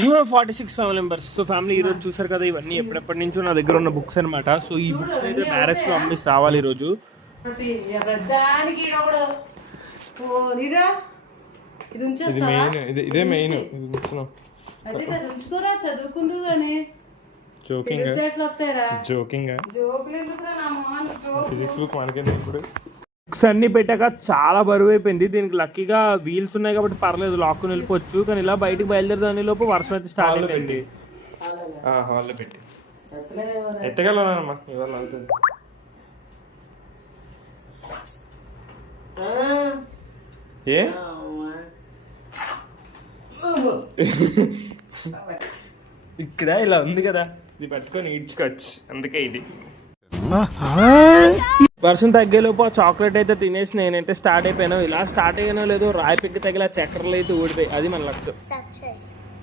46 family members. So family ఈరోజు చూసారు కదా, ఇవన్నీ ఎప్పుడెప్పటి నుంచో నా దగ్గర ఉన్న బుక్స్ అనమాట. సో ఈ బుక్స్ అయితే మ్యారేజ్లో అమ్మేసి రావాలి ఈరోజు. ఇదే మెయిన్ ఫిజిక్స్ బుక్ మనకేంటి ఇప్పుడు. బుక్స్ అన్ని పెట్టాక చాలా బరువు అయిపోయింది. దీనికి లక్కీగా వీల్స్ ఉన్నాయి కాబట్టి పర్లేదు, లాక్కుని వెళ్ళిపోవచ్చు. కానీ ఇలా బయటికి బయలుదేరదాని లోపు వర్షం అయితే స్టార్ట్ అయిపోయింది. హాల్లో పెట్టి ఎత్తగలమ్మా ఇవాళ అవుతుంది. ఏ ఇక్కడ ఇలా ఉంది కదా, ఇది పట్టుకొని ఈడ్చుకోవచ్చు, అందుకే ఇది. వర్షం తగ్గేలోపు ఆ చాక్లెట్ అయితే తినేసి నేనైతే స్టార్ట్ అయిపోయాను. ఇలా స్టార్ట్ అయ్యానో లేదో రాయి పిక్కి తగిలి చక్కెరలు అయితే ఊడిపోయి, అది మన లక్.